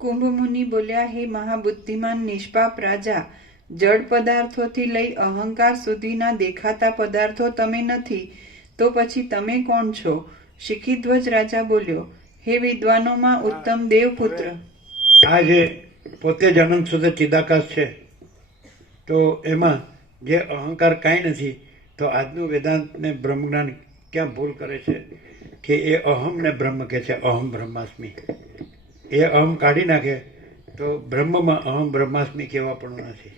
કુંભમુનિ બોલ્યા હે મહાબુદ્ધિમાન નિષ્પાપ રાજા જડ પદાર્થોથી લઈ અહંકાર સુધીના દેખાતા પદાર્થો તમે નથી તો પછી તમે કોણ છો? શિખીધ્વજ રાજા બોલ્યો હે વિદ્વાનોમાં ઉત્તમ દેવપુત્ર. આ જે પોતે જ અનંત સુધી ચિદાકાશ છે તો એમાં જે અહંકાર કાંઈ નથી તો આજનું વેદાંતને બ્રહ્મજ્ઞાન ક્યાં ભૂલ કરે છે કે એ અહમને બ્રહ્મ કહે છે અહમ બ્રહ્માસ્મિ. એ અહમ કાઢી નાખે તો બ્રહ્મમાં અહમ બ્રહ્માસ્મિ કહેવા પણ નથી.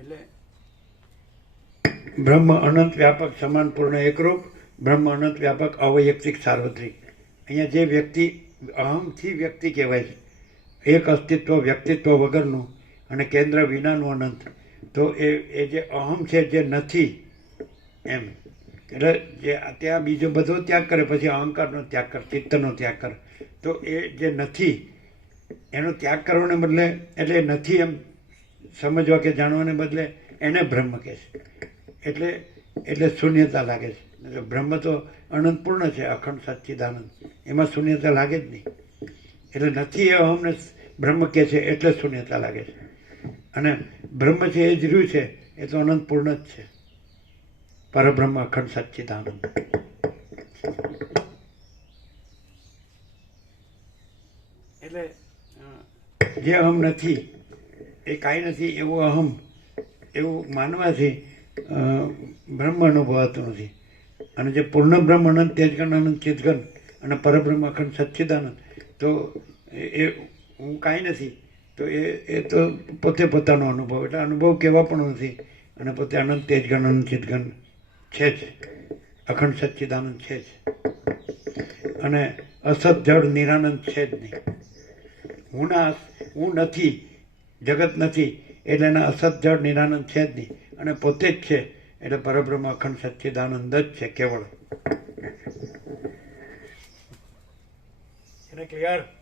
એટલે બ્રહ્મ અનંત વ્યાપક સમાન પૂર્ણ એકરૂપ બ્રહ્મ અનંત વ્યાપક અવૈયક્તિક સાર્વત્રિક. અહીંયા જે વ્યક્તિ અહમથી વ્યક્તિ કહેવાય છે એક અસ્તિત્વ વ્યક્તિત્વ વગરનું અને કેન્દ્ર વિનાનું અનંત તો એ એ જે અહમ છે જે નથી એમ. એટલે જે ત્યાં બીજો બધો ત્યાગ કરે, પછી અહંકારનો ત્યાગ કર, ચિત્તનો ત્યાગ કર. તો એ જે નથી, એનો ત્યાગ કરવાને બદલે, એટલે નથી એમ સમજવા કે જાણવાને બદલે એને બ્રહ્મ કહે છે. એટલે એટલે શૂન્યતા લાગે છે. એટલે બ્રહ્મ તો અનંતપૂર્ણ છે, અખંડ સચ્ચિદાનંદ. એમાં શૂન્યતા લાગે જ નહીં. એટલે નથી એ અમને બ્રહ્મ કહે છે, એટલે શૂન્યતા લાગે છે. અને બ્રહ્મ છે એ જ રહ્યું છે, એ તો અનંતપૂર્ણ જ છે. પરબ્રહ્મ અખંડ સચ્ચિદાનંદ એટલે જે અહમ નથી એ કાંઈ નથી એવું અહમ એવું માનવાથી બ્રહ્મ અનુભવાતું નથી. અને જે પૂર્ણ બ્રહ્મ અનંત તેજગણ અનંત ચિતગણ અને પરબ્રહ્મ અખંડ સચ્ચિદાનંદ તો એ એ હું કાંઈ નથી તો એ એ તો પોતે પોતાનો અનુભવ એટલે અનુભવ કહેવા પણ નથી અને પોતે અનંત તેજગણ અનંત ચિતગણ છે જ. અખંડ સચ્ચિદાનંદ છે જ. અને અસત જળ નિરાનંદ છે જ નહીં. હું ના હું નથી, જગત નથી, એટલે એના અસત જળ નિરાનંદ છે જ નહીં. અને પોતે જ છે, એટલે પરબ્રહ્મ અખંડ સચ્ચિદાનંદ જ છે, કેવળ. એને ક્લિયર